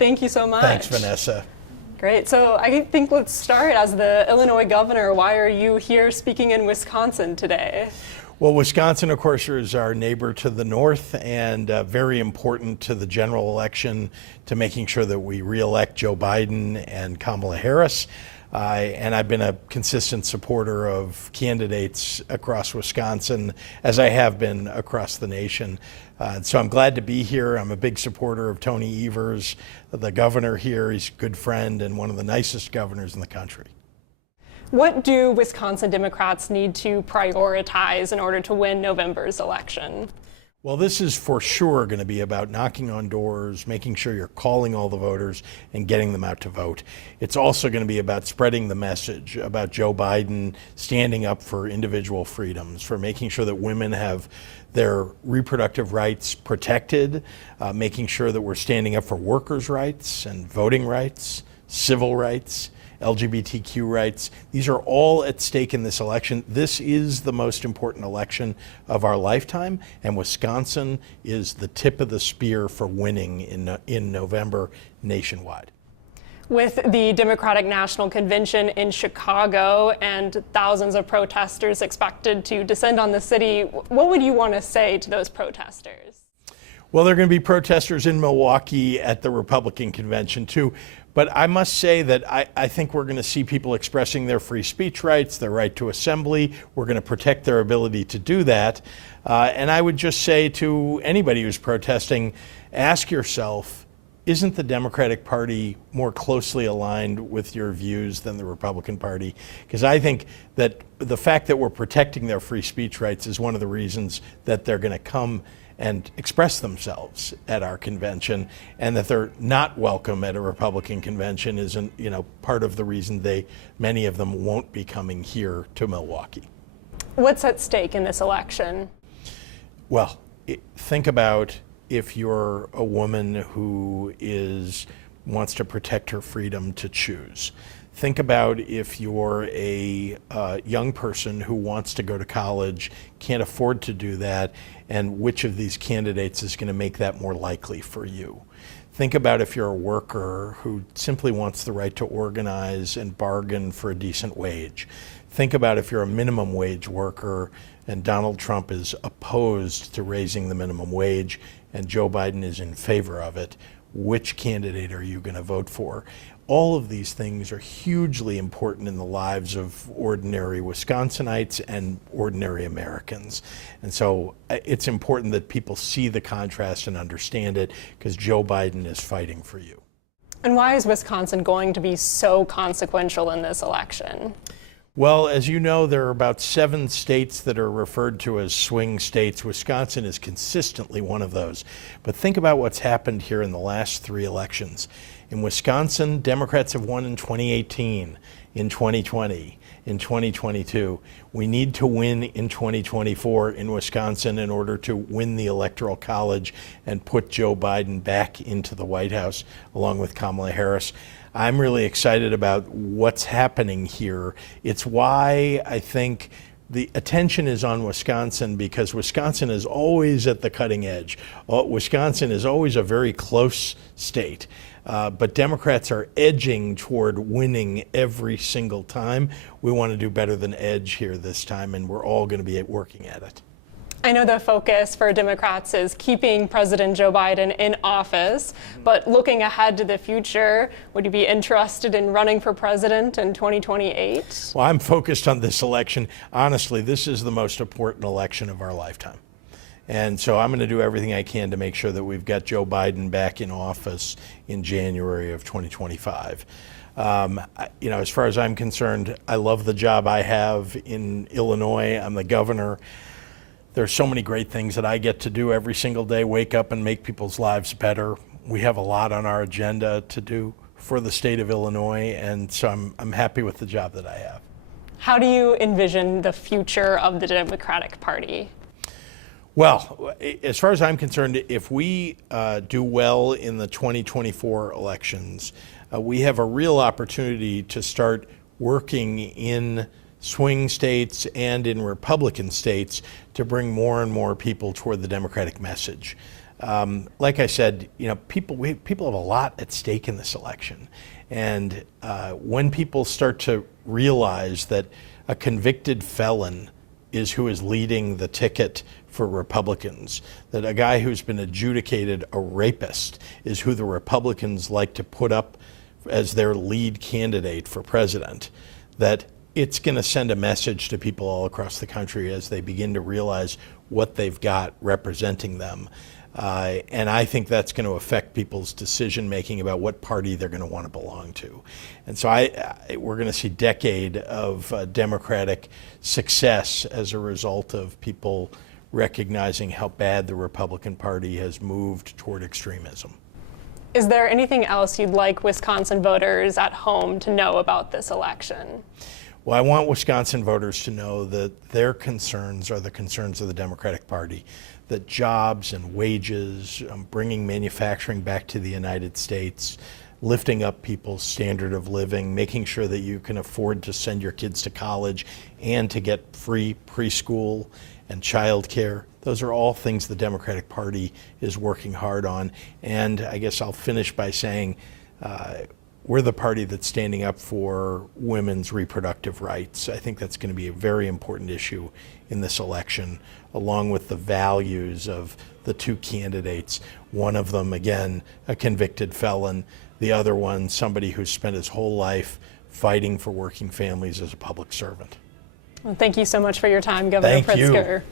Thank you so much. Thanks, Vanessa. Great. So I think let's start as the Illinois governor. Why are you here speaking in Wisconsin today? Well, Wisconsin, of course, is our neighbor to the north and very important to the general election, to making sure that we re-elect Joe Biden and Kamala Harris. And I've been a consistent supporter of candidates across Wisconsin, as I have been across the nation. So I'm glad to be here. I'm a big supporter of Tony Evers, the governor here. He's a good friend and one of the nicest governors in the country. What do Wisconsin Democrats need to prioritize in order to win November's election? Well, this is for sure going to be about knocking on doors, making sure you're calling all the voters and getting them out to vote. It's also going to be about spreading the message about Joe Biden standing up for individual freedoms, for making sure that women have their reproductive rights protected, making sure that we're standing up for workers' rights and voting rights, civil rights, LGBTQ rights. These are all at stake in this election. This is the most important election of our lifetime, and Wisconsin is the tip of the spear for winning in November nationwide. With the Democratic National Convention in Chicago and thousands of protesters expected to descend on the city, what would you want to say to those protesters? Well, there are going to be protesters in Milwaukee at the Republican convention too. But I must say that I think we're going to see people expressing their free speech rights, their right to assembly. We're going to protect their ability to do that. And I would just say to anybody who's protesting, ask yourself, isn't the Democratic Party more closely aligned with your views than the Republican Party? Because I think that the fact that we're protecting their free speech rights is one of the reasons that they're going to come and express themselves at our convention, and that they're not welcome at a Republican convention isn't, part of the reason many of them won't be coming here to Milwaukee. What's at stake in this election? Well, think about if you're a woman who wants to protect her freedom to choose. Think about if you're a young person who wants to go to college, can't afford to do that, and which of these candidates is going to make that more likely for you. Think about if you're a worker who simply wants the right to organize and bargain for a decent wage. Think about if you're a minimum wage worker and Donald Trump is opposed to raising the minimum wage and Joe Biden is in favor of it. Which candidate are you going to vote for? All of these things are hugely important in the lives of ordinary Wisconsinites and ordinary Americans. And so it's important that people see the contrast and understand it, because Joe Biden is fighting for you. And why is Wisconsin going to be so consequential in this election? Well, as you know, there are about 7 states that are referred to as swing states. Wisconsin is consistently one of those. But think about what's happened here in the last 3 elections. In Wisconsin, Democrats have won in 2018, in 2020, in 2022. We need to win in 2024 in Wisconsin in order to win the Electoral College and put Joe Biden back into the White House along with Kamala Harris. I'm really excited about what's happening here. It's why I think the attention is on Wisconsin, because Wisconsin is always at the cutting edge. Wisconsin is always a very close state. But Democrats are edging toward winning every single time. We want to do better than edge here this time, and we're all going to be working at it. I know the focus for Democrats is keeping President Joe Biden in office, but looking ahead to the future, would you be interested in running for president in 2028? Well, I'm focused on this election. Honestly, this is the most important election of our lifetime. And so I'm going to do everything I can to make sure that we've got Joe Biden back in office in January of 2025. As far as I'm concerned, I love the job I have in Illinois. I'm the governor. There's so many great things that I get to do every single day, wake up and make people's lives better. We have a lot on our agenda to do for the state of Illinois, and so I'm happy with the job that I have. How do you envision the future of the Democratic Party? Well, as far as I'm concerned, if we do well in the 2024 elections, we have a real opportunity to start working in swing states and in Republican states to bring more and more people toward the Democratic message. Like I said, people have a lot at stake in this election. And when people start to realize that a convicted felon is who is leading the ticket for Republicans, that a guy who's been adjudicated a rapist is who the Republicans like to put up as their lead candidate for president, that it's going to send a message to people all across the country as they begin to realize what they've got representing them. And I think that's going to affect people's decision making about what party they're going to want to belong to. And so we're going to see a decade of Democratic success as a result of people recognizing how bad the Republican Party has moved toward extremism. Is there anything else you'd like Wisconsin voters at home to know about this election? Well, I want Wisconsin voters to know that their concerns are the concerns of the Democratic Party, that jobs and wages, bringing manufacturing back to the United States, lifting up people's standard of living, making sure that you can afford to send your kids to college and to get free preschool and child care. Those are all things the Democratic Party is working hard on. And I guess I'll finish by saying we're the party that's standing up for women's reproductive rights. I think that's going to be a very important issue in this election, along with the values of the two candidates. One of them, again, a convicted felon. The other one, somebody who's spent his whole life fighting for working families as a public servant. Well, thank you so much for your time, Governor Pritzker. You.